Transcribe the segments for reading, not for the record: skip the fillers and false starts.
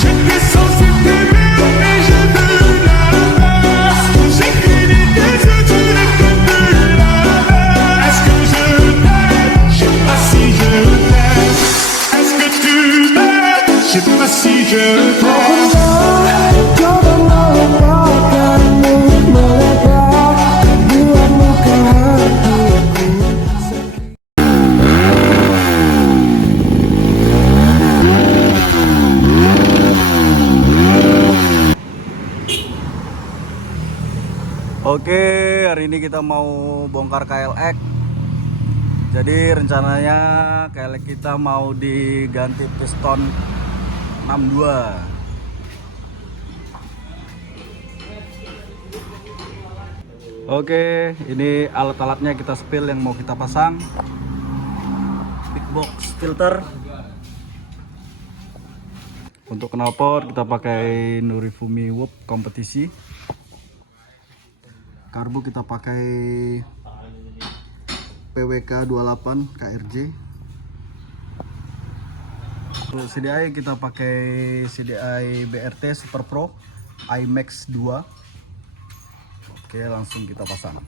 Je te sens s'exprimer et je veux la mer. J'écris des textes, tu ne peux plus la mer. Est-ce que je t'aime? Je sais pas si je t'aime. Est-ce que tu m'aimes? Je sais pas si je t'aime. Oke, hari ini kita mau bongkar KLX. Jadi rencananya KLX kita mau diganti piston 62. Oke, ini alat-alatnya kita spill yang mau kita pasang. Big box filter. Untuk knalpot kita pakai Norifumi Whoop kompetisi. Karbu kita pakai PWK 28 KRJ. Untuk CDI kita pakai CDI BRT Super Pro IMAX 2. Oke, langsung kita pasang.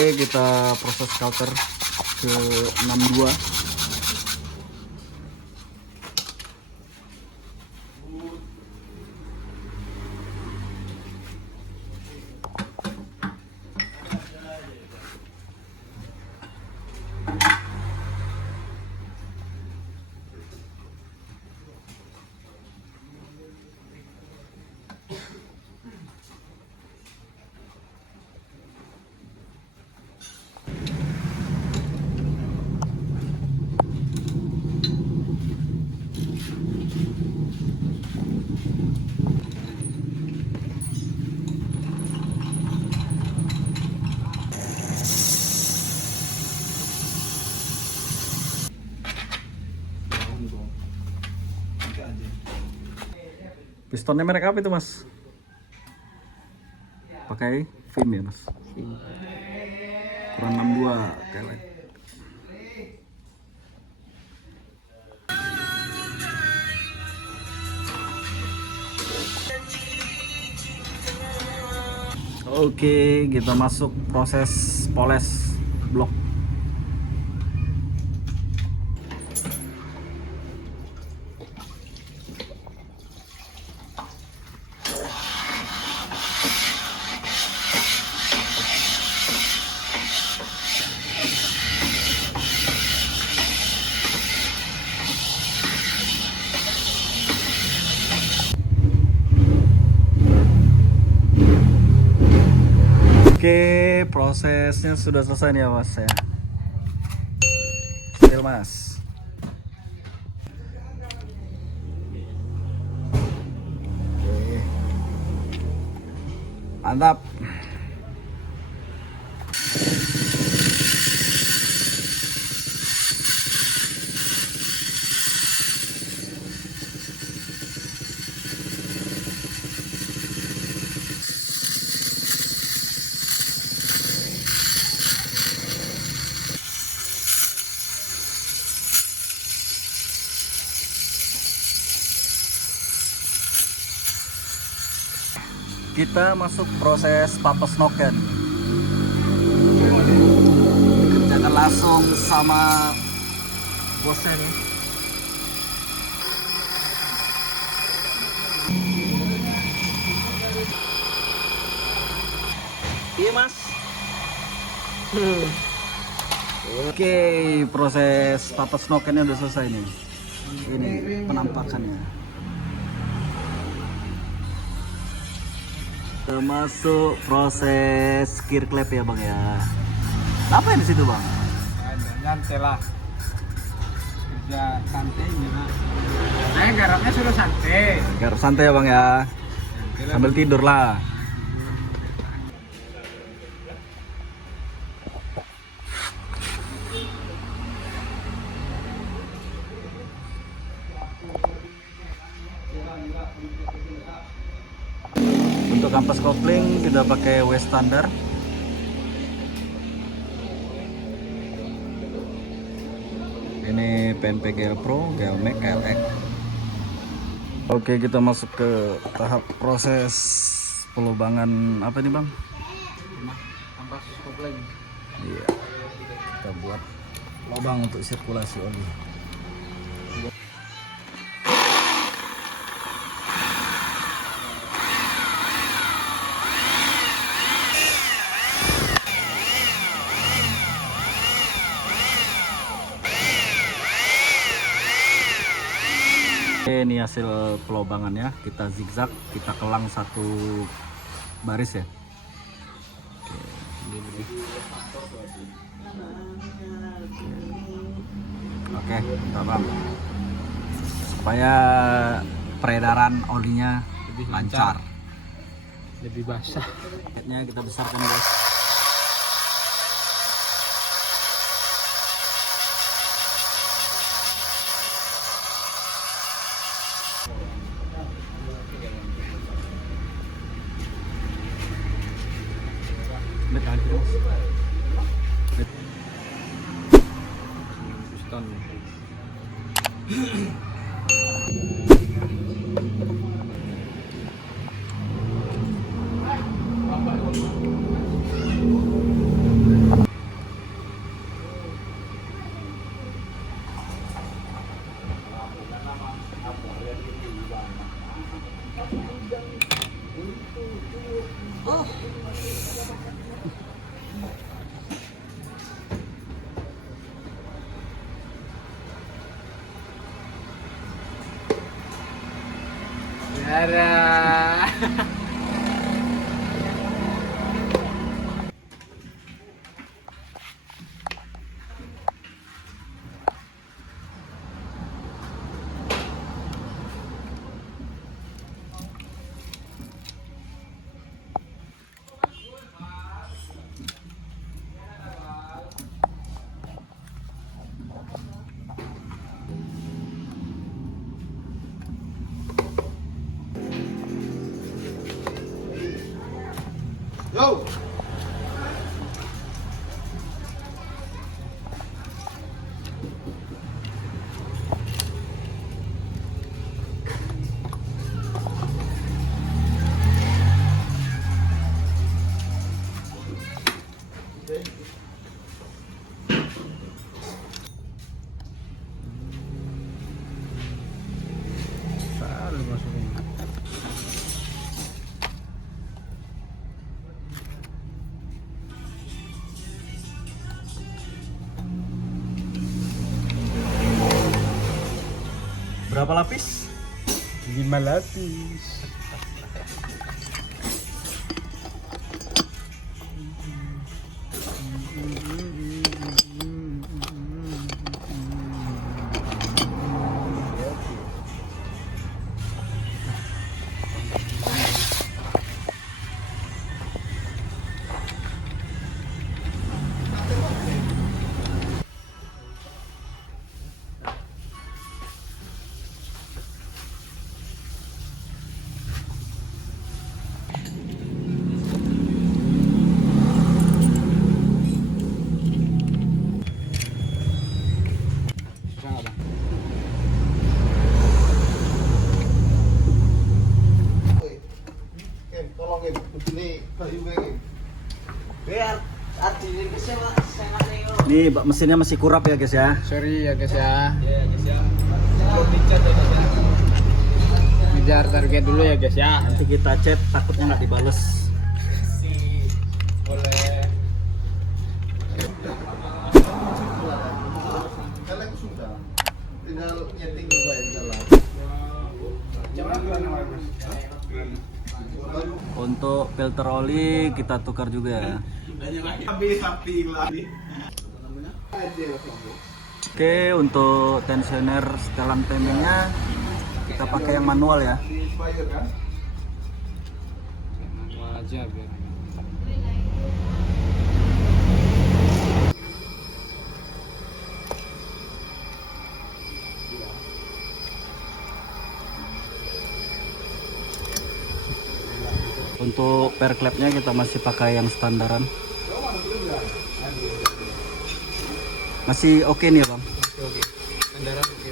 Oke, kita proses counter ke 62. Pistonnya merek apa itu, Mas? Pakai Vim ya, Mas? Ukuran 62 KLX. Oke, kita masuk proses poles blok. Oke, prosesnya sudah selesai nih ya, Mas ya. Spill, Mas. Oke. Mantap. Kita masuk proses papes noken. Dikerjakan langsung sama bosnya nih. Iya, Mas. Oke, proses papas nokennya udah selesai nih. Ini penampakannya. Termasuk proses gear clap ya bang ya. Apa yang di situ bang? Nyantai lah. Kerja santai gimana? Saya garapnya sudah santai. Garap santai ya bang ya. Sambil tidur lah. Untuk kampas kopling kita pakai W standar. Ini PNP GL Pro, GL Max, GLX. Oke, kita masuk ke tahap proses pelubangan apa nih bang? Kampas kopling. Iya, kita buat lubang untuk sirkulasi oli. Ini hasil pelobangannya, kita zigzag, kita kelang satu baris ya. Oke, kita bang, supaya peredaran olinya Lebih lancar. Lebih basah. Paketnya kita besarkan guys. Piston. Dadah. Yo! Salah masukin. Berapa lapis? 5 lapis. Tolong Im, begini kayu kayak Biar adilin kesewa sengat nego. Ini mesinnya masih kurap ya guys ya. Sorry ya guys ya. Ya guys ya. Belum dicat ya guys ya. Ngejar target dulu ya guys ya. Nanti kita chat, takutnya nggak dibales. Boleh. filter oli kita tukar juga ya. Oke, untuk tensioner setelan pendeknya kita pakai yang manual ya. Manual aja biar. Untuk per klepnya kita masih pakai yang standaran. Masih oke nih bang. Oke. Kendaraan oke.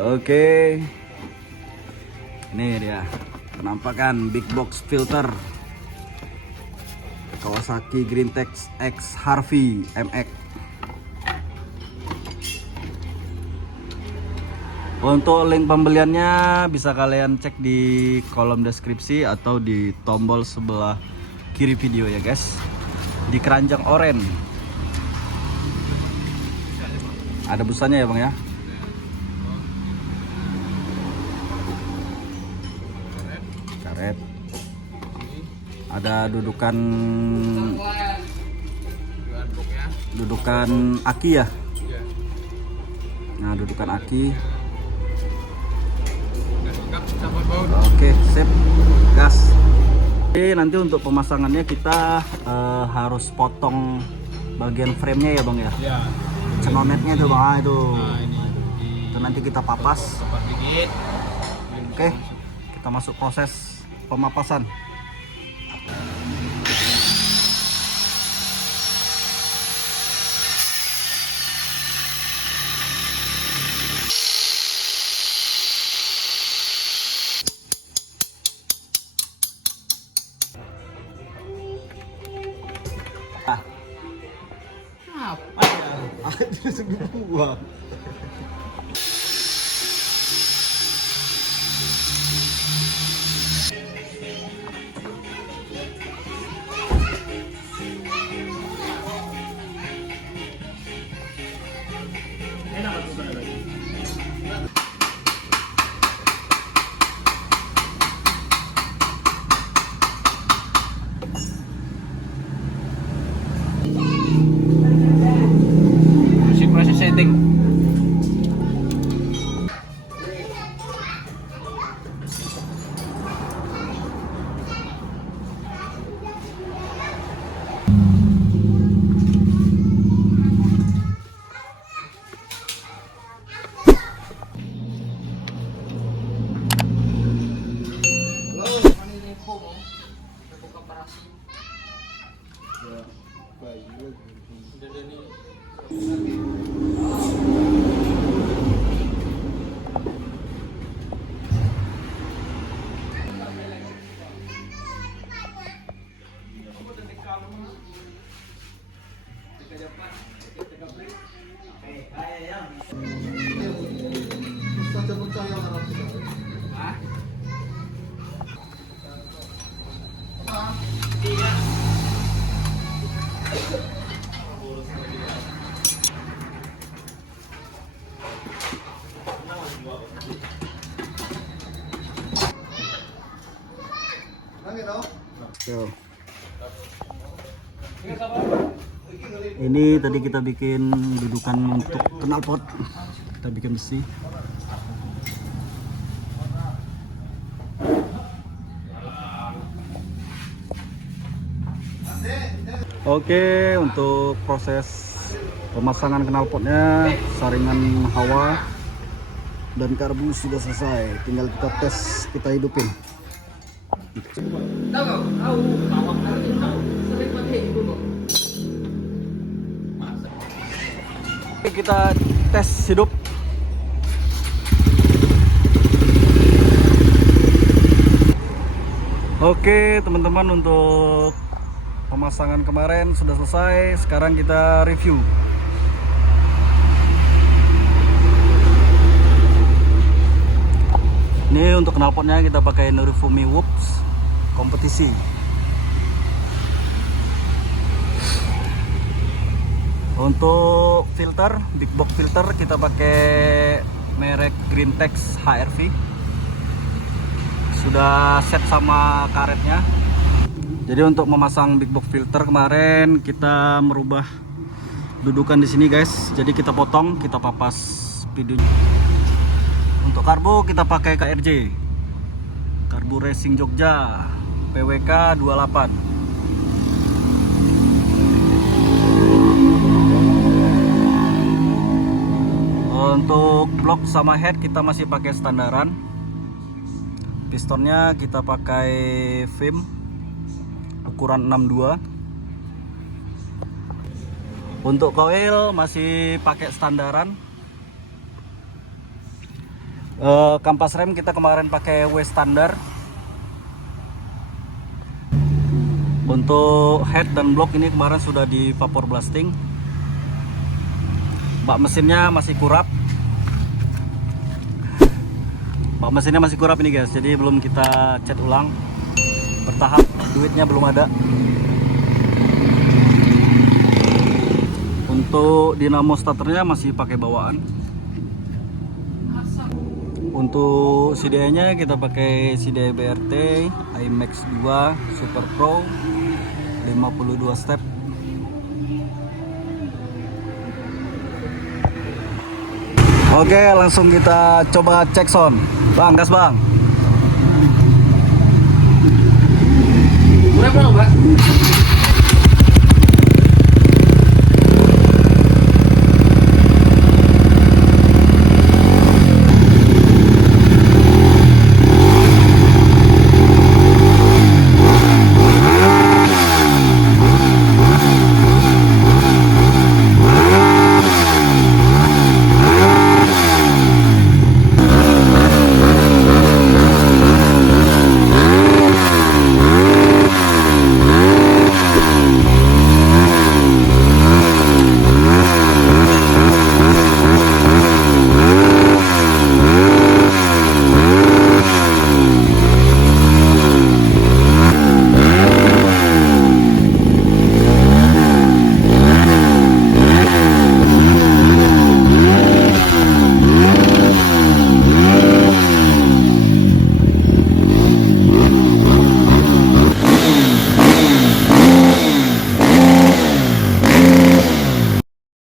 Oke, ini dia penampakan big box filter Kawasaki Greentex X Harvey MX. Untuk link pembeliannya bisa kalian cek di kolom deskripsi atau di tombol sebelah kiri video ya guys, di keranjang oranye. Ada busanya ya bang ya. Karet. Ada dudukan aki ya. Nah, dudukan aki. Oke, sip. Gas. Oke, nanti untuk pemasangannya kita harus potong bagian frame-nya ya bang ya. Ya. Cenonetnya tuh bang, itu. Nah, ini. Itu nanti kita papas. Cepat dikit. Oke, kita masuk proses pemapasan. Ada sebuah. Proses setting. So. Ini tadi kita bikin dudukan untuk knalpot. Kita bikin besi. Oke, untuk proses pemasangan knalpotnya, saringan hawa dan karbu sudah selesai. Tinggal kita tes, kita hidupin. Oke, kita tes hidup. Oke teman-teman, untuk pemasangan kemarin sudah selesai. Sekarang kita review. Ini untuk knalpotnya kita pakai Norifumi Whoops kompetisi. Untuk filter, big box filter kita pakai merek Greentex HRV. Sudah set sama karetnya. Jadi untuk memasang big box filter kemarin kita merubah dudukan di sini guys. Jadi kita potong, kita papas videonya. Untuk karbu kita pakai KRJ, Karbu Racing Jogja PWK 28. Untuk blok sama head kita masih pakai standaran. Pistonnya kita pakai FIM ukuran 62. Untuk coil masih pakai standaran. Kampas rem kita kemarin pakai W standar. Untuk head dan blok ini kemarin sudah di vapor blasting. Bak mesinnya masih kurap. Bak mesinnya masih kurap ini guys, jadi belum kita cat ulang. Bertahap, duitnya belum ada. Untuk dinamo starternya masih pakai bawaan. Untuk CDI nya kita pakai CDI BRT IMAX 2 Super Pro 52 step. Oke, langsung kita coba cek sound. Bang, gas bang. Berapa, Pak?